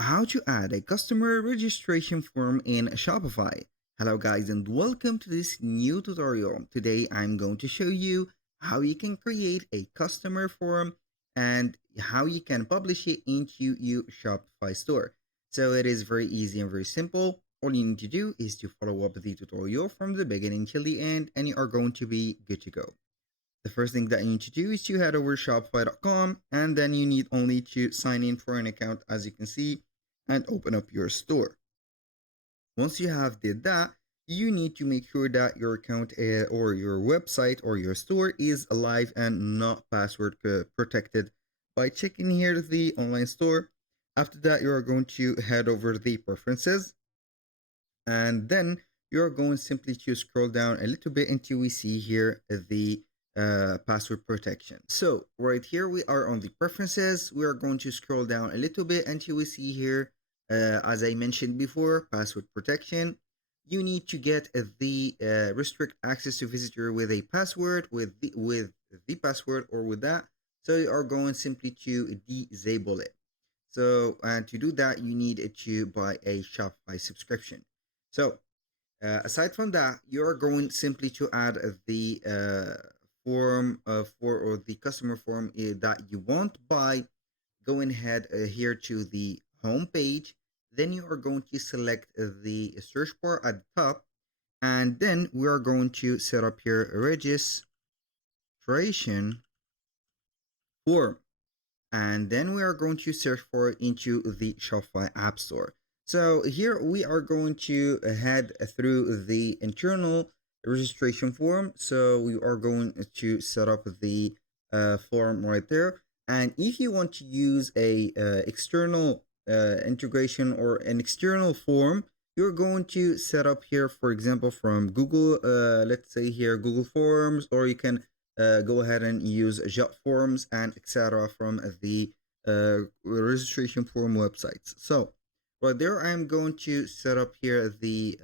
How to add a customer registration form in Shopify. Hello guys and welcome to this new tutorial. Today I'm going to show you how you can create a customer form and how you can publish it into your Shopify store. So it is very easy and very simple. All you need to do is to follow up the tutorial from the beginning till the end and you are going to be good to go. The first thing that you need to do is to head over to shopify.com and then you need only to sign in for an account as you can see and open up your store. Once you have did that, you need to make sure that your account or your website or your store is alive and not password protected by checking here the online store. After that, you are going to head over the preferences and then you're going simply to scroll down a little bit until we see here the password protection. So right here we are on the preferences. We are going to scroll down a little bit until we see here, as I mentioned before, password protection. You need to get the restrict access to visitor with a password with the password or with that. So you are going simply to disable it. So and to do that, you need to buy a Shopify subscription. So aside from that, you are going simply to add the form for or the customer form that you want by going ahead here to the home page. Then you are going to select the search bar at the top, and then we are going to set up here a registration form. And then we are going to search for it into the Shopify App Store. So here we are going to head through the internal registration form. So we are going to set up the form right there. And if you want to use a external integration or an external form, you're going to set up here, for example, from Google, let's say here Google Forms, or you can go ahead and use Jot forms and etc. from the registration form websites. So right there, I'm going to set up here the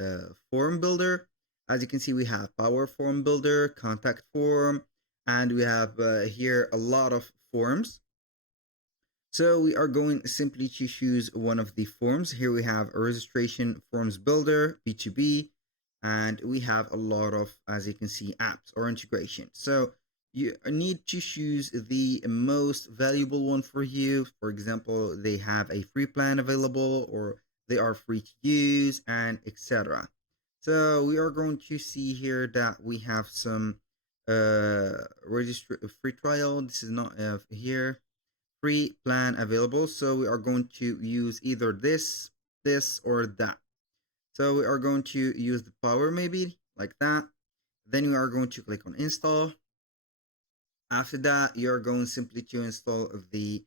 form builder. As you can see, we have Power Form Builder, Contact Form, and we have here a lot of forms. So we are going simply to choose one of the forms. Here we have a registration forms builder, B2B, and we have a lot of, as you can see, apps or integration. So you need to choose the most valuable one for you. For example, they have a free plan available or they are free to use and etc. So we are going to see here that we have some register free trial. This is not here free plan available. So we are going to use either this, or that. So we are going to use the power maybe like that. Then we are going to click on install. After that, you're going simply to install the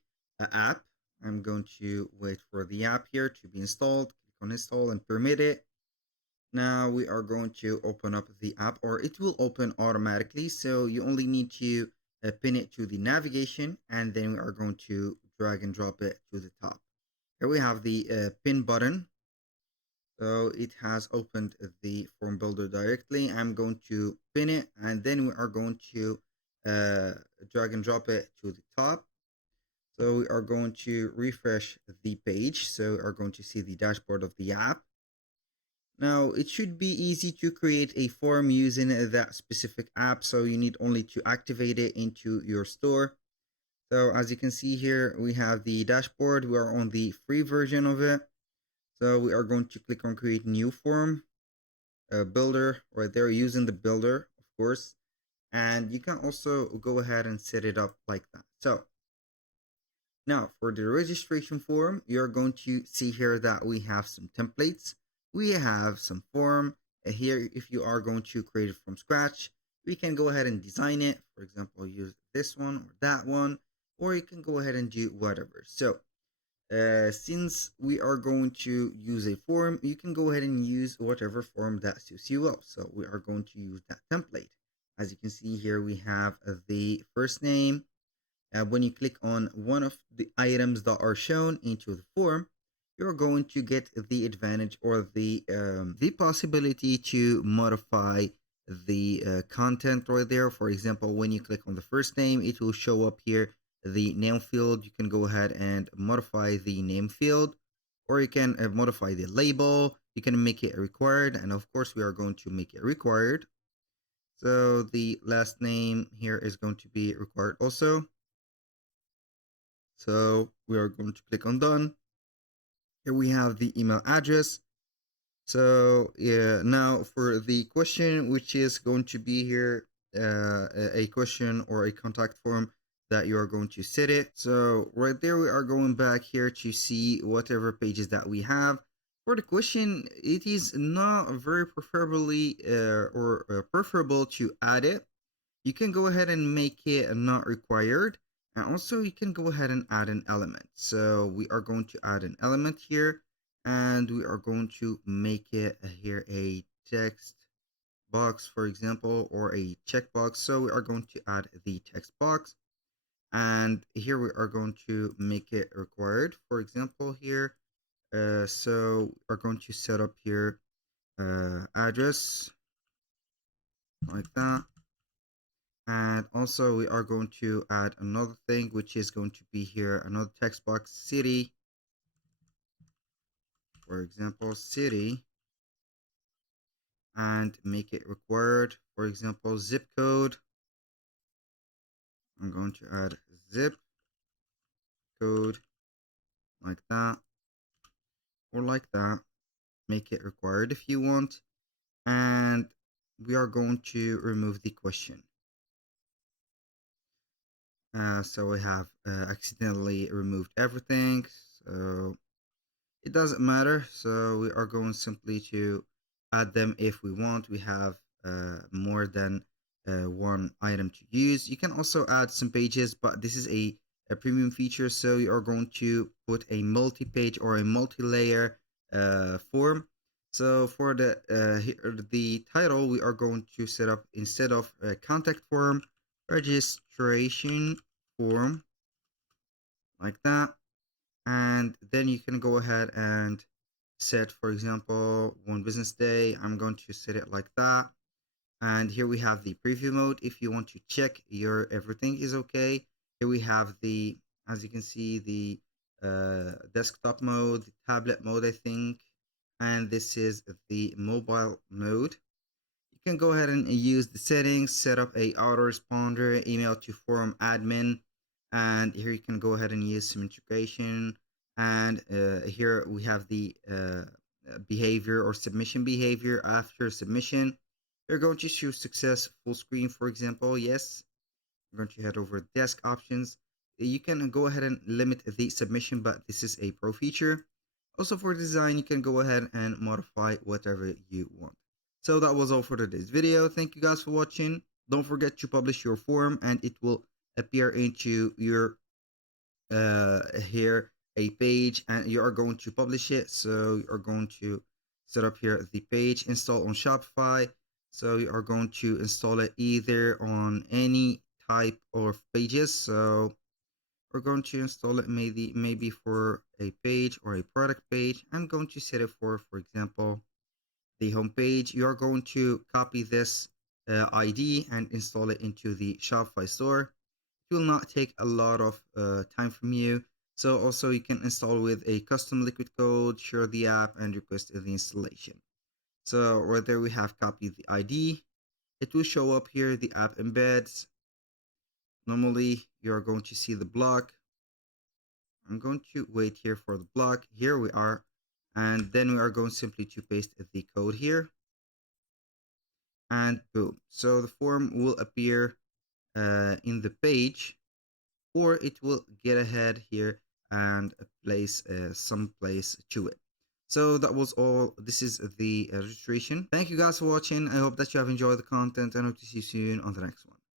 app. I'm going to wait for the app here to be installed. Click on install and permit it. Now we are going to open up the app, or it will open automatically. So you only need to pin it to the navigation, and then we are going to drag and drop it to the top. Here we have the pin button. So it has opened the form builder directly. I'm going to pin it, and then we are going to uh, drag and drop it to the top. So we are going to refresh the page. So we are going to see the dashboard of the app. Now, it should be easy to create a form using that specific app, so you need only to activate it into your store. So as you can see here, we have the dashboard. We are on the free version of it. So we are going to click on create new form, builder right there, using the builder, of course. And you can also go ahead and set it up like that. So now for the registration form, you're going to see here that we have some templates. We have some form here. If you are going to create it from scratch, we can go ahead and design it. For example, use this one or that one, or you can go ahead and do whatever. So since we are going to use a form, you can go ahead and use whatever form that suits you well. So we are going to use that template. As you can see here, we have the first name. When you click on one of the items that are shown into the form, you're going to get the advantage or the possibility to modify the content right there. For example, when you click on the first name, it will show up here the name field. You can go ahead and modify the name field. or you can modify the label. You can make it required, and of course we are going to make it required. So the last name here is going to be required also. So we are going to click on done. Here we have the email address. So yeah, now for the question, which is going to be here, a question or a contact form that you are going to set it. So right there, we are going back here to see whatever pages that we have. For the question, it is not very preferably or preferable to add it. You can go ahead and make it not required. And also you can go ahead and add an element. So we are going to add an element here, and we are going to make it here a text box, for example, or a checkbox. So we are going to add the text box, and here we are going to make it required, for example, here. So we're going to set up here address like that. And also we are going to add another thing, which is going to be here another text box, city, for example, city, and make it required, for example, zip code. I'm going to add zip code like that, or like that. Make it required if you want. And we are going to remove the question. So we have accidentally removed everything. So it doesn't matter. So we are going simply to add them if we want. We have more than one item to use. You can also add some pages, but this is a premium feature. So you are going to put a multi-page or a multi-layer form. So for the title, we are going to set up, instead of a contact form, registration form like that. And then you can go ahead and set, for example, 1 business day. I'm going to set it like that. And here we have the preview mode if you want to check your everything is okay. Here we have the, as you can see, the desktop mode, the tablet mode, I think, and this is the mobile mode. You can go ahead and use the settings, set up a autoresponder, email to forum admin, and here you can go ahead and use some integration. And here we have the behavior or submission behavior after submission. You're going to choose success full screen, for example. Yes. We're going to head over desk options. You can go ahead and limit the submission, but this is a pro feature. Also for design, you can go ahead and modify whatever you want. So that was all for today's video. Thank you guys for watching. Don't forget to publish your form, and it will appear into your here a page, and you are going to publish it. So you are going to set up here the page, install on Shopify. So you are going to install it either on any type of pages. So we're going to install it maybe for a page or a product page. I'm going to set it for example, the home page. You are going to copy this ID and install it into the Shopify store. It will not take a lot of time from you. So also you can install with a custom liquid code, share the app, and request the installation. So right there we have copied the ID. It will show up here, the app embeds. Normally you are going to see the block. I'm going to wait here for the block. Here we are. And then we are going simply to paste the code here. And boom. So the form will appear in the page, or it will get ahead here and place some place to it. So that was all. This is the registration. Thank you guys for watching. I hope that you have enjoyed the content, and hope to see you soon on the next one.